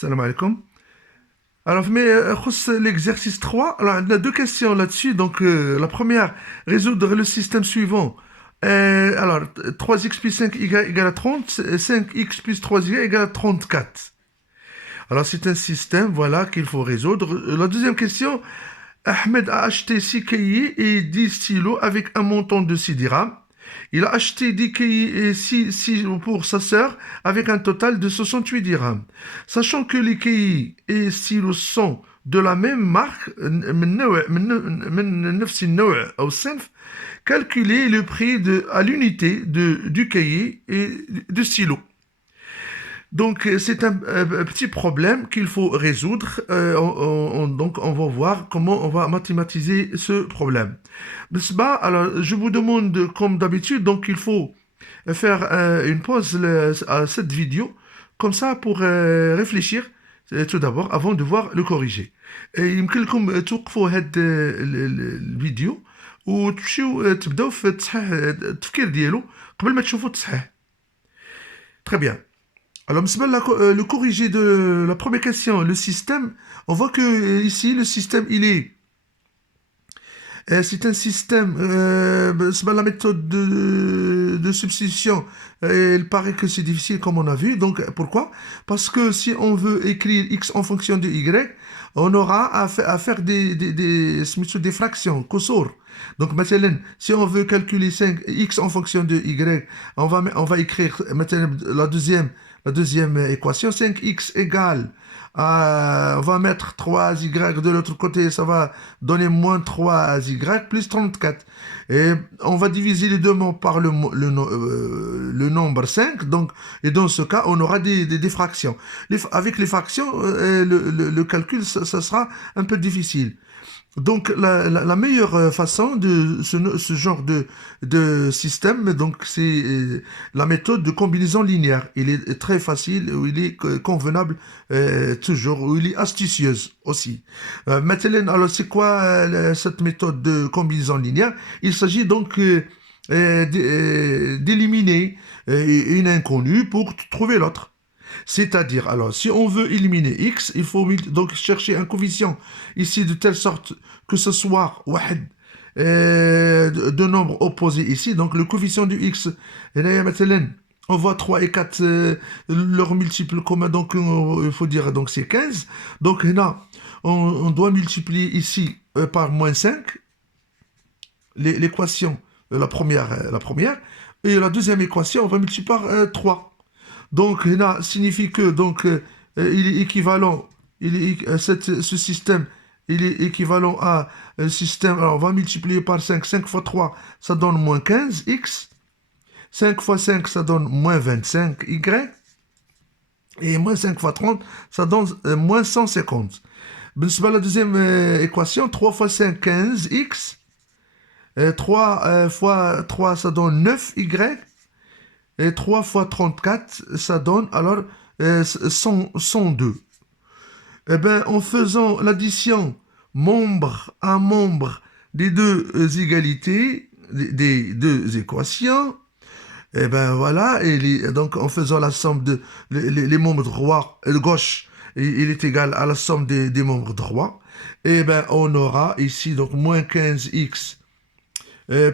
Salam alaikum. Alors, mais l'exercice 3, alors, on a deux questions là-dessus. Donc, la première, résoudre le système suivant. Alors, 3x plus 5y égale à 30, 5x plus 3y égale à 34. Alors, c'est un système, voilà, qu'il faut résoudre. La deuxième question, Ahmed a acheté 6 cahiers et 10 stylos avec un montant de 6 dirhams. Il a acheté 10 cahiers et 6 pour sa sœur avec un total de 68 dirhams. Sachant que les cahiers et stylos sont de la même marque, calculez le prix à l'unité du cahier et du stylo. Donc, c'est un petit problème qu'il faut résoudre. Donc, on va voir comment on va mathématiser ce problème. Alors, je vous demande, comme d'habitude, donc il faut faire une pause à cette vidéo, comme ça, pour réfléchir tout d'abord, avant de voir le corriger. يمكن لكم توقفوا هاد الفيديو وتمشيو تبداو في تصحيح التفكير ديالو قبل ما تشوفوا التصحيح. Très bien. Alors, le corrigé de la première question, le système, on voit que ici, le système, c'est un système, la méthode de substitution, il paraît que c'est difficile comme on a vu. Donc, pourquoi? Parce que si on veut écrire x en fonction de y, on aura à faire des fractions, قصور. Donc, maintenant, si on veut calculer 5x en fonction de y, on va écrire maintenant la deuxième équation, 5x égale on va mettre 3y de l'autre côté, ça va donner moins 3y plus 34. Et on va diviser les deux mots par le nombre 5. Donc, et dans ce cas, on aura des fractions. Avec les fractions, le calcul, ça sera un peu difficile. Donc, la meilleure façon de ce genre de système, donc, c'est la méthode de combinaison linéaire. Il est très facile, il est convenable toujours, il est astucieuse aussi. Maintenant, alors, c'est quoi cette méthode de combinaison linéaire? Il s'agit donc d'éliminer une inconnue pour trouver l'autre. C'est-à-dire, alors, si on veut éliminer x, il faut donc chercher un coefficient ici de telle sorte que ce soit de nombres opposés ici. Donc, le coefficient du x, on voit 3 et 4, leur multiple commun, donc il faut dire, donc c'est 15. Donc, là, on doit multiplier ici par moins 5, l'équation, la première, et la deuxième équation, on va multiplier par 3. Donc, là, signifie que donc, il est équivalent, ce système, il est équivalent à un système, alors on va multiplier par 5, 5 fois 3, ça donne moins 15, x, 5 fois 5, ça donne moins 25, y, et moins 5 fois 30, ça donne moins 150. La deuxième équation, 3 fois 5, 15, x, 3 fois 3, ça donne 9, y, et 3 fois 34, ça donne alors 102. Eh bien, en faisant l'addition membre à membre des deux égalités, des deux équations, eh bien voilà, donc en faisant la somme les membres droits et gauche, il est égal à la somme des membres droits, eh bien on aura ici donc moins 15x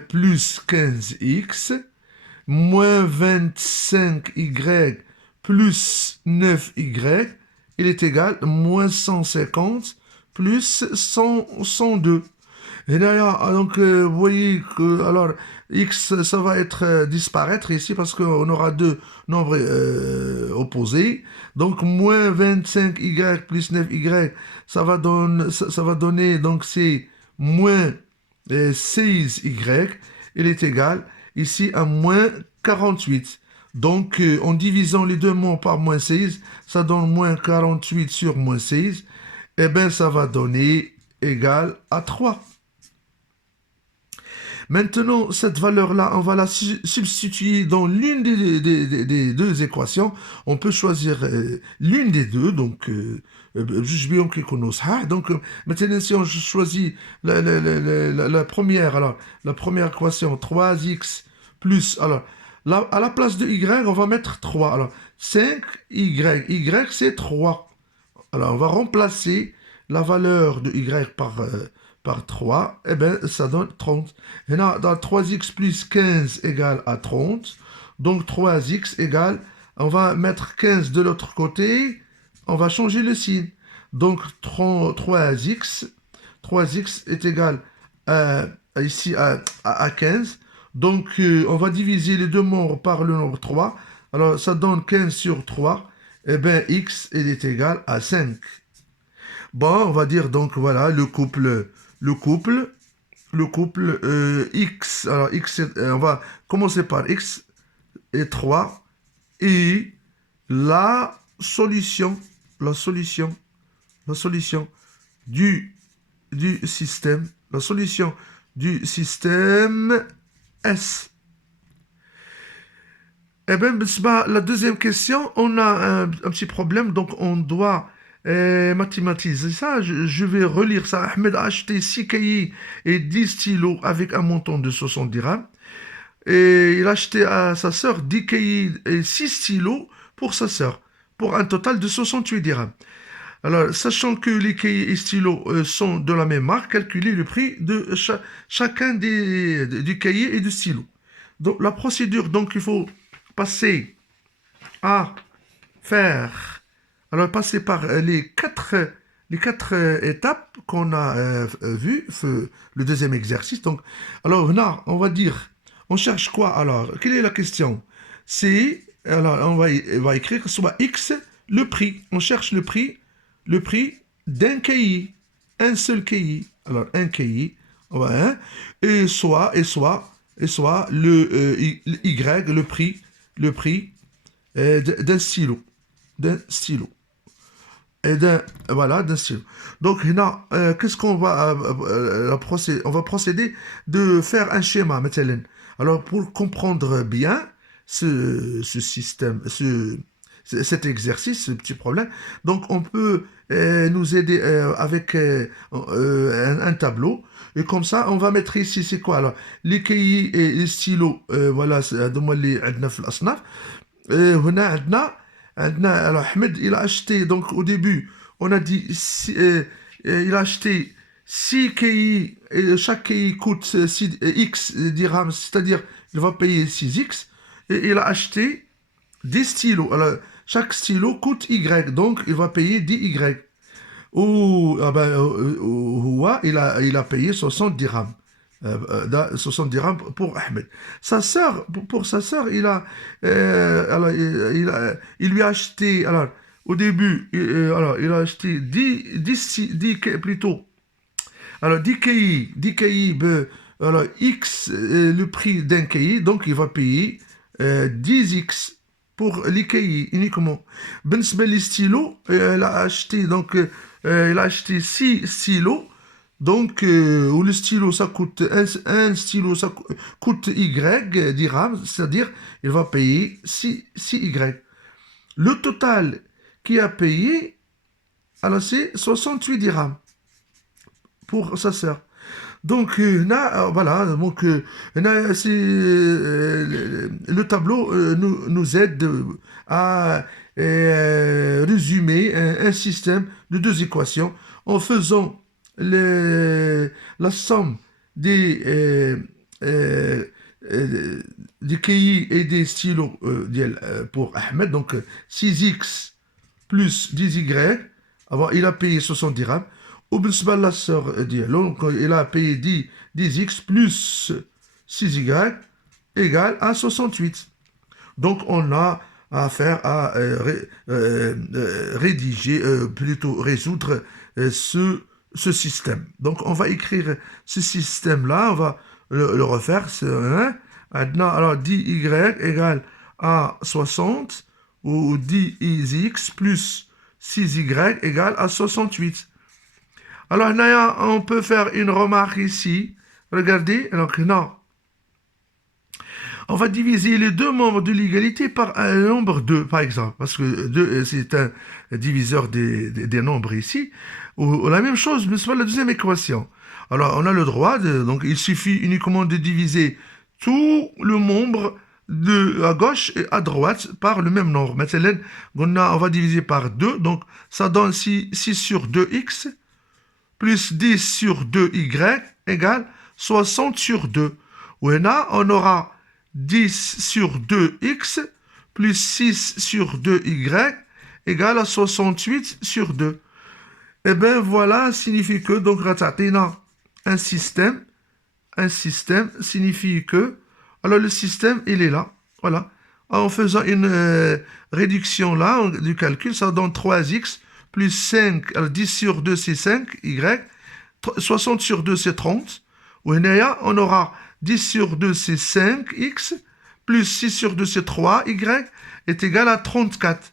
plus 15x, moins 25y plus 9y, il est égal à moins 150 plus 102. Et là, donc, vous voyez que, alors, x, ça va être disparaître ici parce qu'on aura deux nombres opposés. Donc, moins 25y plus 9y, ça va donner, donc, c'est moins 16y. Il est égal ici à moins 48. Donc, en divisant les deux mots par moins 16, ça donne moins 48 sur moins 16. Eh bien, ça va donner égal à 3. Maintenant, cette valeur-là, on va la substituer dans l'une des deux équations. On peut choisir l'une des deux. Donc, donc, maintenant, si on choisit la première, alors, la première équation, 3x plus, alors, à la place de y, on va mettre 3. Alors, 5y, y c'est 3. Alors, on va remplacer la valeur de y par 3. Eh bien, ça donne 30. Et là, dans 3x plus 15 égale à 30. Donc, 3x égale, on va mettre 15 de l'autre côté. On va changer le signe. Donc, 3x est égal ici à 15. Donc, on va diviser les deux nombres par le nombre 3. Alors, ça donne 15 sur 3. Eh bien, x est égal à 5. Bon, on va dire donc, voilà, le couple x. Alors, x, on va commencer par x et 3. Et la solution, la solution, la solution du, du système, la solution du système S. Eh bien, la deuxième question, on a un petit problème, donc on doit mathématiser ça. Je vais relire ça. Ahmed a acheté 6 cahiers et 10 stylos avec un montant de 60 dirhams. Et il a acheté à sa sœur 10 cahiers et 6 stylos pour sa sœur, pour un total de 68 dirhams. Alors, sachant que les cahiers et stylos sont de la même marque, calculez le prix de chacun du cahier et du stylo. Donc, la procédure, donc, il faut passer à faire, alors passer par les quatre étapes qu'on a vues, le deuxième exercice. Donc, alors là, on va dire, on cherche quoi alors? Quelle est la question? C'est, alors on va écrire soit x, le prix. On cherche le prix d'un cahier, un seul cahier. Alors un cahier, on va, hein, et soit le y, le prix d'un stylo, d'un stylo. Et voilà, d'un stylo. Donc, là, qu'est-ce qu'on va procéder? On va procéder de faire un schéma, maintenant. Alors, pour comprendre bien ce système, cet exercice, ce petit problème, donc on peut nous aider avec un tableau. Et comme ça, on va mettre ici, c'est quoi alors? Les cahiers et les stylos, voilà, هذوما اللي عندنا في الأصناف. هنا عندنا alors Ahmed il a acheté donc au début on a dit il a acheté 6 cahiers et chaque cahier coûte 6, x dirhams, c'est-à-dire il va payer 6x et il a acheté des stylos. Alors chaque stylo coûte y, donc il va payer 10y. Ou ah ben, il a payé 60 dirhams. 60 dirhams pour Ahmed. Sa sœur, pour sa sœur, alors, il lui a acheté, alors, au début, alors, il a acheté 10 plutôt, alors 10 cahiers, alors, X, le prix d'un cahier, donc il va payer 10x pour les cahiers uniquement. بالنسبة les stylos, il a acheté 6 stylos. Donc, où le stylo, ça coûte, un stylo, ça coûte Y dirhams, c'est-à-dire, il va payer 6Y. Le total qui a payé, alors c'est 68 dirhams pour sa sœur. Donc, voilà, donc, le tableau nous aide à résumer un système de deux équations en faisant la somme des cahiers et des stylos pour Ahmed, donc 6x plus 10y, il a payé 60 dirhams. Ou بالنسبة la sœur donc il a payé 10x plus 6y égale à 68. Donc on a affaire à rédiger, plutôt résoudre ce système. Donc, on va écrire ce système-là, on va le refaire. Hein? Alors, 10y égale à 60, ou 10x plus 6y égale à 68. Alors, là, on peut faire une remarque ici. Regardez, donc, non. On va diviser les deux membres de l'égalité par un nombre 2, par exemple, parce que 2, c'est un diviseur des nombres ici. Ou la même chose, mais c'est la deuxième équation. Alors, on a le droit, donc il suffit uniquement de diviser tout le nombre à gauche et à droite par le même nombre. Maintenant, on va diviser par 2, donc ça donne 6 sur 2x plus 10 sur 2y égale 60 sur 2. On aura 10 sur 2x plus 6 sur 2y égale à 68 sur 2. Et bien voilà, signifie que, donc, un système signifie que, alors le système, il est là, voilà. En faisant une réduction là, du calcul, ça donne 3x plus 5, alors 10 sur 2 c'est 5, y, 60 sur 2 c'est 30, on aura 10 sur 2 c'est 5x, plus 6 sur 2 c'est 3, y, est égal à 34.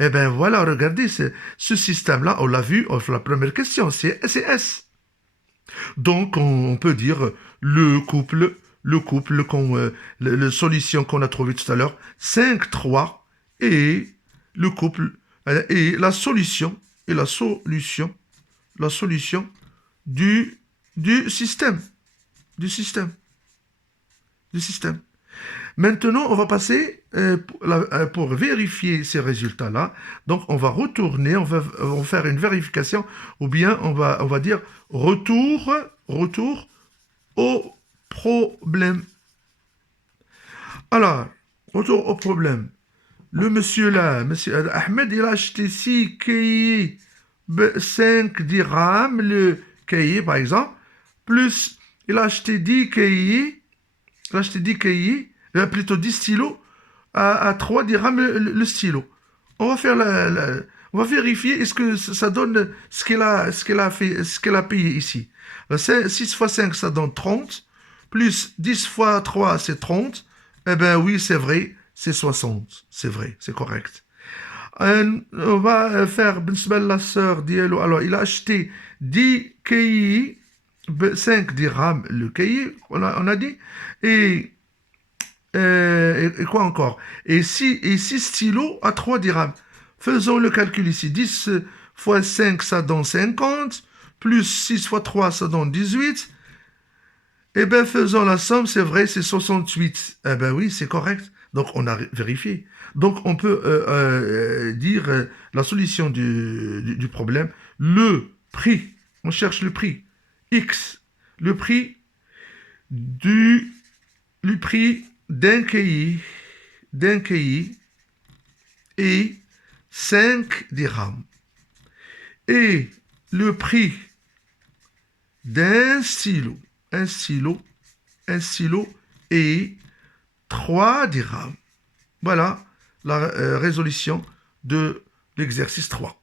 Eh bien voilà, regardez, ce système-là, on l'a vu, la première question, c'est S. Donc on peut dire le couple, la solution qu'on a trouvée tout à l'heure, 5, 3, et le couple, et la solution du, du système, du système, du système. Maintenant, on va passer pour vérifier ces résultats-là. Donc, on va retourner, on va faire une vérification, ou bien on va dire retour au problème. Alors, retour au problème. Le monsieur là, monsieur Ahmed, il a acheté 6 cahiers, 5 dirhams, le cahier par exemple, plus il a acheté 10 cahiers, plutôt 10 stylos, à 3 dirhams le stylo. On va faire on va vérifier est-ce que ça donne ce qu'elle a payé ici. 6 fois 5, ça donne 30, plus 10 fois 3, c'est 30. Eh bien oui, c'est vrai, c'est 60. C'est vrai, c'est correct. On va faire la sœur d'Yelo. Alors, il a acheté 10 cahiers, 5 dirhams le cahier, on a dit, et quoi encore? Et 6 stylos à 3 dirhams. Faisons le calcul ici. 10 fois 5, ça donne 50. Plus 6 fois 3, ça donne 18. Eh bien, faisons la somme, c'est vrai, c'est 68. Eh bien oui, c'est correct. Donc, on a vérifié. Donc, on peut dire la solution du problème. Le prix, on cherche le prix. X, le prix d'un cahier est 5 dirhams. Et le prix d'un stylo, un stylo est 3 dirhams. Voilà la résolution de l'exercice 3.